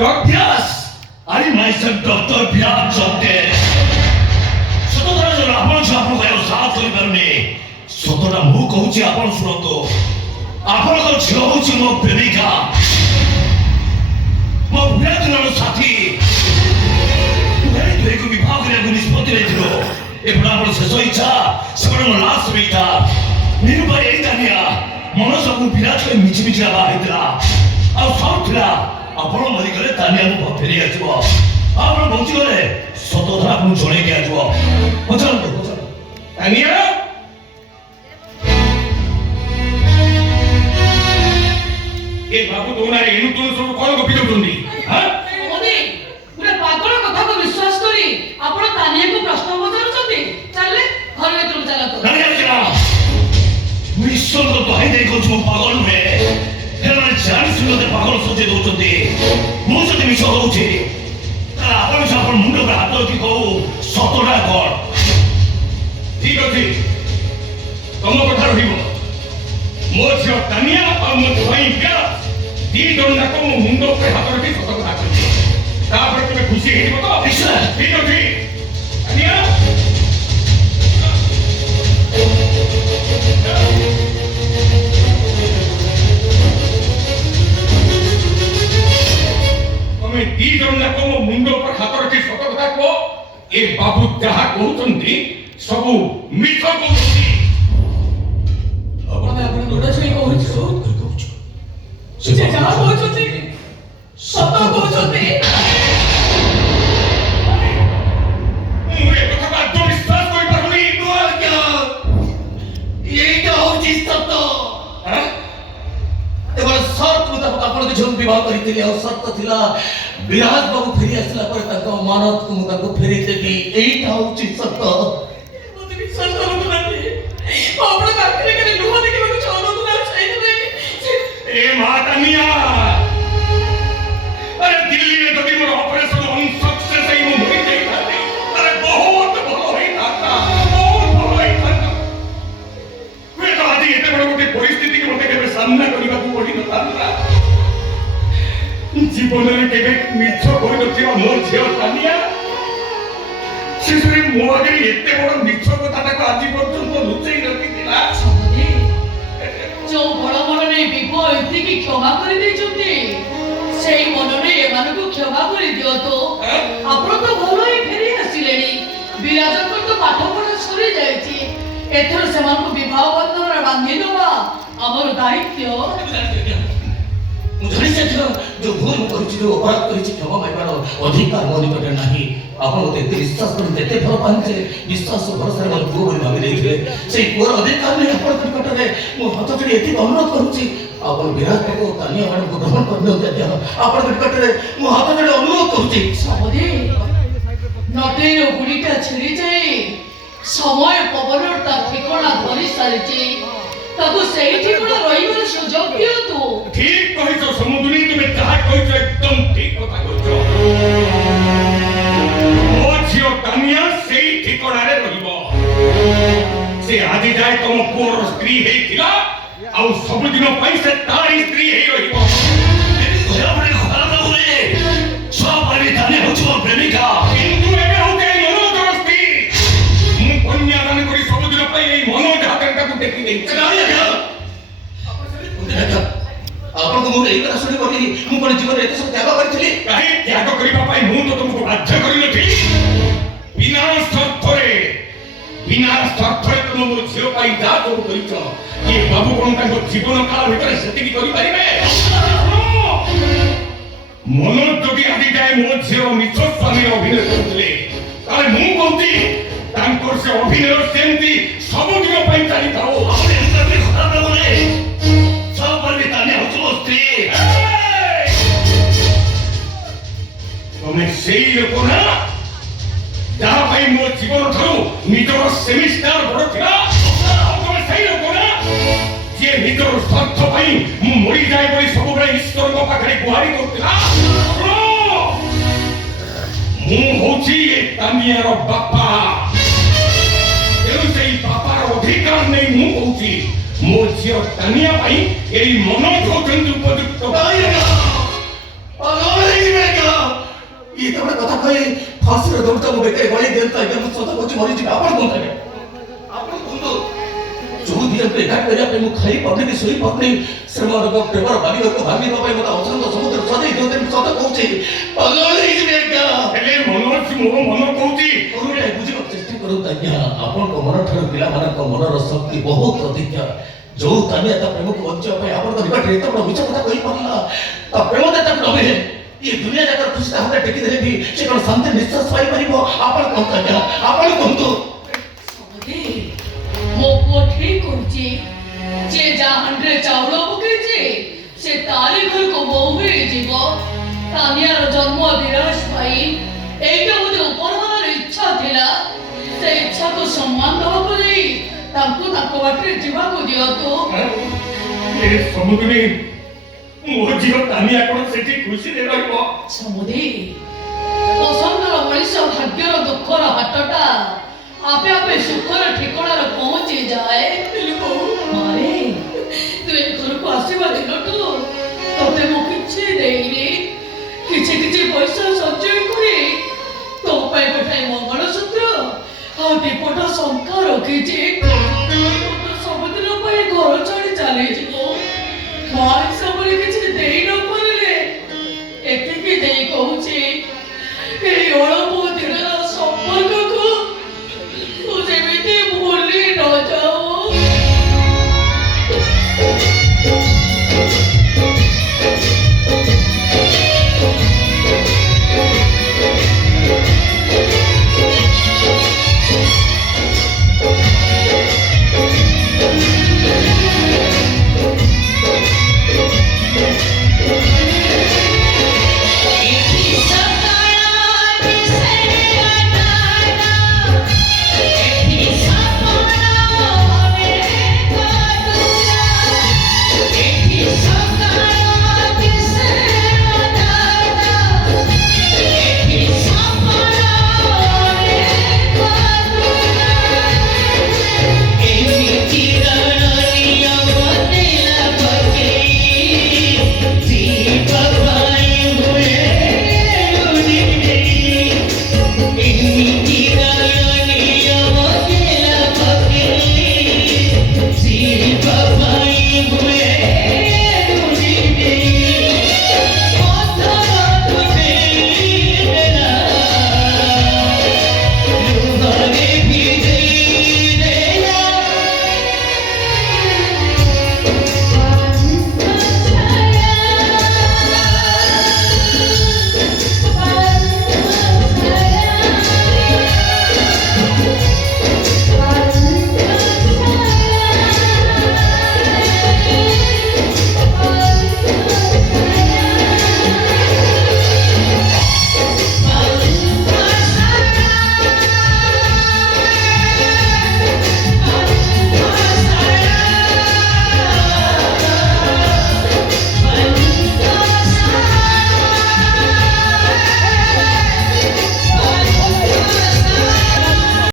Yes, I myself Dr. Vyas Chopke. ସତଟା ଜଣ ଆପଣ ଆପଣଙ୍କ ସାଥ କରିପାରୁନି ସତଟା ମୁଁ କହୁଛି ଆପଣ ଶୁଣନ୍ତୁ ଆପଣଙ୍କ ଝିଅ ହଉଛି ମୋ ପ୍ରେମିକା ମୋ ପିଲାଦିନର ସାଥୀ ଦୁହେଁକୁ ବିବାହ କରିବାକୁ ନିଷ୍ପତ୍ତି ନେଇଥିଲୁ ଏପଟେ ଆମର ଶେଷ ଇଚ୍ଛା ସେପଟେ ମୋ ଲାଷ୍ଟ ଇଚ୍ଛା ନିରୁପାୟ ଏଇ ଦାନିଆ ମନସକୁ ବିରାଜ କରି ମିଛି ମିଛି ହେବା ହେଇଥିଲା ଆଉ ସବୁ ଥିଲା ଆପଣ ମରିଗଲେ ଦାନିଆକୁ ଫେରି ଆସିବ ଆପଣ ବଞ୍ଚିଗଲେ ସତତା ଆପଣଙ୍କୁ ଜଣେଇ ଦିଆଯିବ ପଚାରନ୍ତୁ ଦାନିଆ ଏ ବାବୁ ଦଉନାରେ ଏଣୁ ତୁଣୁ ସବୁ କଣ ଗପି ଦଉଛନ୍ତି ଗୋଟେ ପାଗଳ କଥାକୁ ବିଶ୍ୱାସ କରି ଆପଣ ତାନିଆକୁ ପ୍ରଶ୍ନ ପଚାରୁଛନ୍ତି ଚାଲେ ଘର ଭିତରକୁ ଚାଲନ୍ତୁ ଈଶ୍ୱରଙ୍କ ଦହାଇ ଦେଇ କହୁଛି ମୁଁ ପାଗଳ ନୁହେଁ ସେମାନେ ଜାଣିଶୁଣି ମୋତେ ପାଗଳ ସଜେଇ ଦଉଛନ୍ତି ମୁଁ ଯଦି ମିଛ କହୁଛି ଆପଣ ମୁଣ୍ଡ ଉପରେ ହାତ ରଖି କହୁ ସତଟା କଣ ଠିକ ଅଛି ତମ କଥା ରହିବ ମୋ ଝିଅ ତାନିଆ ଆଉ ମୋ ଭାଇ ବ୍ୟାସ ଦି ଜଣ ଯାକ ମୋ ମୁଣ୍ଡ ଉପରେ ହାତ ରଖି ସତ କଥା କହିଛି ତାପରେ ତୁମେ ଖୁସି ହେଇଯିବ ତ ଠିକ ଅଛି ତାନିଆ ତମେ ଦି ଜଣ ଯାକ ମୋ ମୁଣ୍ଡ ଉପରେ ହାତ ରଖି ସତ କଥା କୁହ ଏ ବାବୁ ଯାହା କହୁଛନ୍ତି ସବୁ ମିଛ କହୁଛନ୍ତି ଆମେ ଆପଣ ଗୋଡ଼ ଛୁଇଁ କହୁଛୁ ସେ ଯାହା କହୁଛନ୍ତି ସତ କହୁଛନ୍ତି ମୁଁ ଏ କଥାକୁ ଆଦୌ ବିଶ୍ୱାସ କରିପାରୁନି এইটা হচ্ছে সত্য এবার সর্ত মুতাবক আপনাকে ঝুম বিবাহ করিলে আর সত্য ଥିଲା বিরাজ বাবু ফেরি আসলা পরে তাଙ୍କ ମାନতକୁ ମୁଁ ତାଙ୍କୁ ଫେରେଇ ଦେବି এইটা হচ্ছে সত্য ମୋତେ ବିଶ୍ୱାସ କରନ୍ତୁ ନାହିଁ ଆପଣ ପାଖରେ କେବେ ଲୁହ ଦେଖିବାକୁ ଚାହୁଁନ୍ତୁ ନା ଚାହିଁଥିଲେ ए मातानिया अरे दिल्ली में तो मोर ऑपरेशन अनसक्सेस है मु मरि जाई थाते अरे बहुत भलो होई थाता बहुत भलो होई थाता वे तो आज एते बड़ गोटे परिस्थिति के मते केबे सामना करिबा को पड़ी न थाता जीवन रे केबे मिछ होई नथिबा मोर झियो तानिया शिशुरी मो आगे एते बड़ मिछ कथाटा को आज पर्यंत लुचेई रखितिला ଯୋଉ ବଡ଼ ମନରେ ବିଭୁ ଏତିକି କ୍ଷମା କରିଦେଇଛନ୍ତି ସେଇ ମନରେ ଏମାନଙ୍କୁ କ୍ଷମା କରିଦିଅନ୍ତୁ ଆପଣ ତ ଭଲ ହିଁ ଫେରି ଆସିଲେଣି ବିରାଜଙ୍କର ତ ପାଠ ପଢା ସରିଯାଇଛି ଏଥର ସେମାନଙ୍କୁ ବିବାହ ବନ୍ଧନରେ ବାନ୍ଧି ଦେବା ଆମର ଦାୟିତ୍ୱ ମୁଁ ଜାଣିଛି ଯୋଉ ଭୁଲ ମୁଁ କରିଛି ଯୋଉ ଅପରାଧ କରିଛି କ୍ଷମା ପାଇବାର ଅଧିକାର ମୋ ନିକଟରେ ନାହିଁ ଆପଣ ମୋତେ ଏତେ ବିଶ୍ୱାସ କରନ୍ତି ଏତେ ଭଲ ପାଆନ୍ତି ବିଶ୍ୱାସ ଭରସାରେ ମୋର ପୁଅ ବୋଲି ଭାବି ଦେଇଥିଲେ ସେଇ ପୁଅର ଅଧିକାର ନେଇ ଆପଣଙ୍କ ନିକଟରେ ମୁଁ ହାତ ଯୋଡ଼ି ଏତିକି ଅନୁରୋଧ କରୁଛି ଆପଣ ବିରାଜ ବାବୁ ତାନିଆ ମ୍ୟାଡମକୁ ଗ୍ରହଣ କରିଦିଅନ୍ତୁ ଆଜ୍ଞା ଆପଣଙ୍କ ନିକଟରେ ମୁଁ ହାତ ଯୋଡ଼ି ଅନୁରୋଧ କରୁଛି ସମଧି ନଟେର ଗୁଡିଟା ଛିଡ଼ିଯାଇ ସମୟ ପବନର ତା ଠିକଣା ଧରି ସାରିଛି ତାକୁ ସେଇ ଠିକଣା ରହିବାର ସୁଯୋଗ ଦିଅନ୍ତୁ ठीक कहिছো समुद्री तुमे जहा कहिছো एकदम ठीक कथा कहिছো ओ झियो तानिया सेई ठिकणारे रहिबो से आजि जाय तम पुअर स्त्री हेइथिला आ सब दिन पई से तारी स्त्री हेइ रहिबो घरा बडे खराब होले सब आबि ताने होछो प्रेमिका किंतु एबे होते मनोज स्त्री मु कन्यादान करी सब दिन पई एई मनोज हातटा को देखि देई ଆପଣଙ୍କୁ ମୁଁ ଏଇ କଥା ଶୁଣି କହିଲି ମୁଁ କଣ ଜୀବନରେ ଏତେ ସବୁ ତ୍ୟାଗ କରିଥିଲି କାହିଁ ତ୍ୟାଗ କରିବା ପାଇଁ ମୁଁ ତ ତୁମକୁ ବାଧ୍ୟ କରିନଥିଲି ବିନା ସ୍ୱାର୍ଥରେ ତୁମ ମୋ ଝିଅ ପାଇଁ ଯାହା ସବୁ କରିଛ ଏ ବାବୁ କଣ ତାଙ୍କ ଜୀବନ କାଳ ଭିତରେ ସେତିକି କରିପାରିବେ ମନୋଜ ଯଦି ଆଜି ଯାଏ ମୋ ଝିଅ ମିଛ ସ୍ୱାମୀର ଅଭିନୟ କରୁଥିଲେ ତାହେଲେ ମୁଁ କହୁଛି ତାଙ୍କର ସେ ଅଭିନୟ ସେମିତି ସବୁଦିନ ପାଇଁ ଚାଲିଥାଉ ତମେ ସେଇ ଲୋକ ନା ଯାହା ପାଇଁ ମୋ ଜୀବନ ଠାରୁ ନିଜର ସେମିଷ୍ଟାର ବଡ ଥିଲା ତମେ ସେଇ ଲୋକ ନା ଯିଏ ନିଜର ସ୍ୱାର୍ଥ ପାଇଁ ମୁଁ ମରିଯାଏ ବୋଲି ସବୁବେଳେ ଈଶ୍ୱରଙ୍କ ପାଖରେ ଗୁହାରି କରୁଥିଲା ମୁଁ ହଉଛି ଏ ତାନିଆର ବାପା ତେଣୁ ସେଇ ବାପାର ଅଧିକାର ନେଇ ମୁଁ କହୁଛି ମୋ ଝିଅ ତାନିଆ ପାଇଁ ଏଇ ମନୋଜ ହେଉଛନ୍ତି ଉପଯୁକ୍ତ ଶୋଇପାରୁନି ସେମାନଙ୍କ ପ୍ରେମର ବାଲିକୁ ଭାଙ୍ଗିବା ପାଇଁ ମୋତେ ଅଶାନ୍ତ ସମୁଦ୍ର ସଦେଇ ଦେଉଛନ୍ତି ସତ କହୁଛି ପାଗଳ ହେଇଯିବି ଆଜ୍ଞା ହେଲେ ମନ ଅଛି ମୋ ମନ କହୁଛି କହୁନି ବୁଝିବାକୁ ଚେଷ୍ଟା କରନ୍ତୁ ଆଜ୍ଞା ଆପଣଙ୍କ ମନ ଠାରୁ ପିଲାମାନଙ୍କ ମନର ଶକ୍ତି ବହୁତ ଅଧିକ ଯୋଉ କାମିଆ ତା ପ୍ରେମକୁ ବଞ୍ଚିବା ପାଇଁ ଆପଣଙ୍କ ନିକଟରେ ଏତେ ବଡ଼ ମିଛ କଥା କହିପାରିଲା ତା ପ୍ରେମ ତାକୁ ନଭେ ये दुनिया जाकर खुशी हाथ टेकी देले भी से कोन शांति निश्वास पाई परिबो आपण कोन आज्ञा आपण कोंतु ସମୁଦି ମୋ ପୁଅ ଠିକ କହୁଛି ଯେ ଯାହାଣ୍ଡରେ ଚାଉଳ ପକେଇଛି ସେ ତାରି ଘରକୁ ବୋହୂ ହେଇଯିବ ତାନିଆର ଜନ୍ମ ବିରାଜ ପାଇଁ ଏଇଟା ଗୋଟେ ଉପରମାନର ଇଚ୍ଛା ଥିଲା ସେ ଇଚ୍ଛାକୁ ସମ୍ମାନ ଦେବାକୁ ଯାଇ ତାଙ୍କୁ ତାଙ୍କ ବାଟରେ ଯିବାକୁ ଦିଅନ୍ତୁ ଏ ସମୁଦ୍ରୀ ମୋ ଝିଅ ତାନିଆ କଣ ସେଠି ଖୁସିରେ ରହିବ ସମୁଦି ପସନ୍ଦର ମଣିଷ ଭାଗ୍ୟର ଦୁଃଖର ହାଟଟା ଆପେ ଆପେ ସୁଖର ଠିକଣାରେ ପହଞ୍ଚି ଯାଏ ମାରେ ତୁ ଏ ଘରକୁ ଆସିବା ଦିନଠୁ ତତେ ମୁଁ କିଛି ଦେଇନି କିଛି କିଛି ପଇସା ସଞ୍ଚୟ କରି ତୋ ପାଇଁ ଗୋଟାଏ ମଙ୍ଗଳସୂତ୍ର ଆଉ ଦିପଟ ଶଙ୍ଖା ରଖିଛି